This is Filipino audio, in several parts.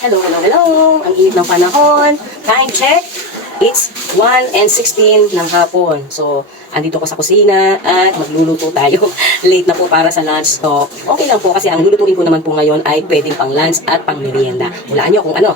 Hello, hello, hello! Ang init ng panahon. Time check. It's 1:16 ng hapon. So, andito ko sa kusina at magluluto tayo. Late na po para sa lunch. So, okay lang po kasi ang lulutuin ko naman po ngayon ay pwedeng pang lunch at pang merienda. Hulaan nyo kung ano.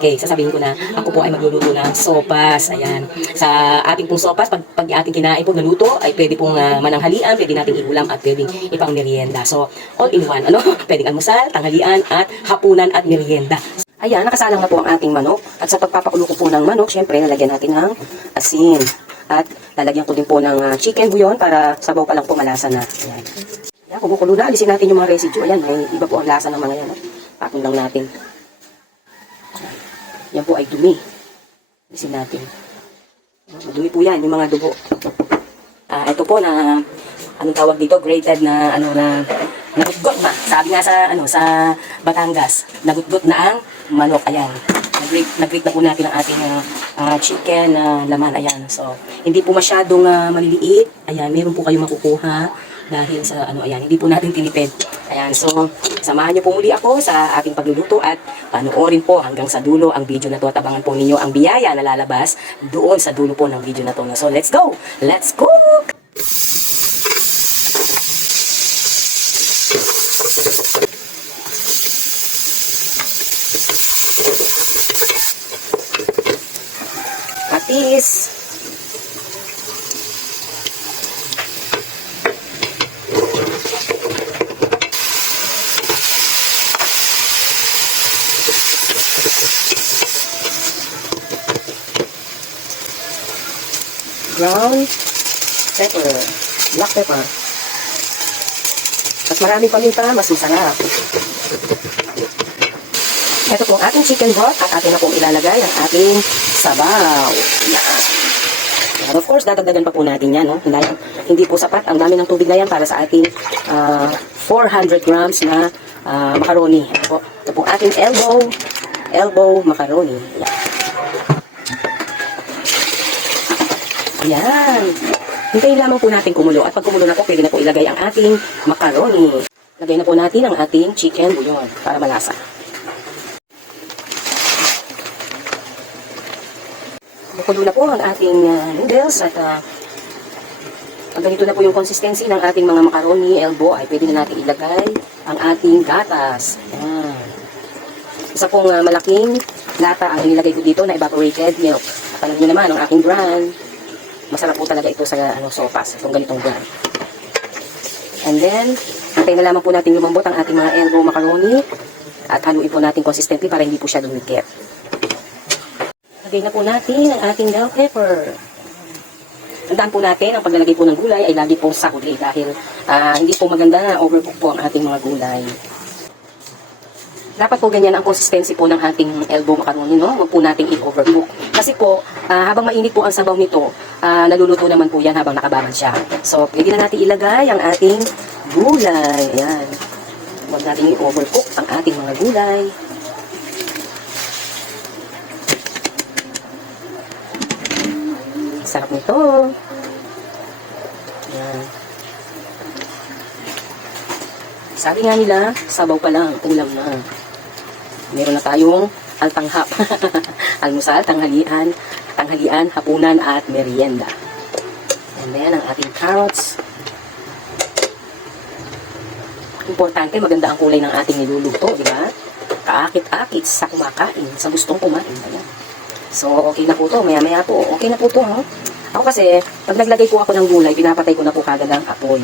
Okay, sasabihin ko na ako po ay magluluto ng sopas. Ayan. Sa ating pong sopas, pag ating kinain po naluto, ay pwede pong mananghalian, pwede nating iulam at pwedeng ipang merienda. So, all in one. Ano? Pwedeng almusal, tanghalian at hapunan at merienda. Ayan, nakasalang na po ang ating manok. At sa pagpapakulo ko po ng manok, syempre, lalagyan natin ng asin. At lalagyan ko din po ng chicken bouillon para sabaw pa lang po malasa na. Ayan. Ayan, kumukulo na. Alisin natin yung mga residue. Ayan, may iba po ang lasa ng mga yan. Patong lang natin. Yan po ay dumi. Alisin natin. Madumi po yan, yung mga dugo. Ito po na, anong tawag dito, grated na, nagutgot na. Sabi nga sa Batangas, nagutgot na ang manok. Ayan. Nag-grate na po natin ang ating chicken na laman. Ayan. So, hindi po masyadong maliliit. Ayan, meron po kayong makukuha dahil sa ayan, hindi po natin tinipid. Ayan. So, samahan niyo po muli ako sa ating pagluluto at panoorin po hanggang sa dulo ang video na to at abangan po ninyo ang biyaya na lalabas doon sa dulo po ng video na to. So, let's go! Let's cook! Patis. Ground pepper, black pepper. Mas maraming paminta, mas masarap. Ito po ang ating chicken broth at atin na pong ilalagay ang ating sabaw. Yan. And of course, dadagdagan pa po natin yan. No? Hindi po sapat ang dami ng tubig na yan para sa ating 400 grams na macaroni. Ito po ating elbow macaroni. Yan. Ayan. Hintayin lamang po natin kumulo. At pag kumulo na po, pwede na po ilagay ang ating macaroni. Lagay na po natin ang ating chicken bouillon para malasa. Kulo na po ang ating noodles at pag ganito na po yung consistency ng ating mga macaroni, elbow, ay pwede na natin ilagay ang ating gatas. Ayan. Isa pong malaking lata ang inilagay ko dito na evaporated milk. Alam nyo naman, ang aking brand, masarap po talaga ito sa sopas, itong ganitong brand. And then, antayin na lamang po natin lumambot ang ating mga elbow macaroni at haluin po natin consistently para hindi po siya dumikit. Lagay na po natin ang ating bell pepper. Tandaan po natin, ang paglalagay po ng gulay ay lagi pong sa huli dahil hindi po maganda na overcook po ang ating mga gulay. Dapat po ganyan ang consistency po ng ating elbow macaroni, no? Huwag po nating i-overcook. Kasi po, habang mainit po ang sabaw nito, naluluto naman po yan habang nakabangan siya. So, pwede na natin ilagay ang ating gulay. Ayan. Huwag natin i-overcook ang ating mga gulay. Sarap nito. Ayan. Sabi nga nila, sabaw pa lang, ulam na. Meron na tayong altanghap. Almusal, tanghalian, hapunan at merienda. And then, ang ating carrots. Importante, maganda ang kulay ng ating niluluto, di ba? Kaakit-akit sa kumakain, sa gustong kumain. Ayan. So, okay na po to. Maya-maya po. Okay na po to, ha? Ako kasi, pag naglagay po ako ng gulay, pinapatay ko na po kagad ang apoy.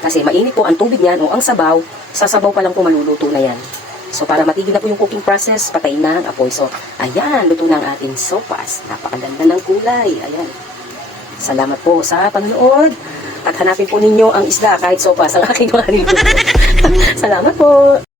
Kasi mainit po ang tubig niyan o ang sabaw. Sa sabaw pa lang po maluluto na yan. So, para matigil na po yung cooking process, patayin na ang apoy. So, ayan, luto na ang ating sopas. Napakaganda ng kulay. Ayan. Salamat po sa panonood. At hanapin po ninyo ang isda kahit sopas ang aking mga niluluto. Salamat po.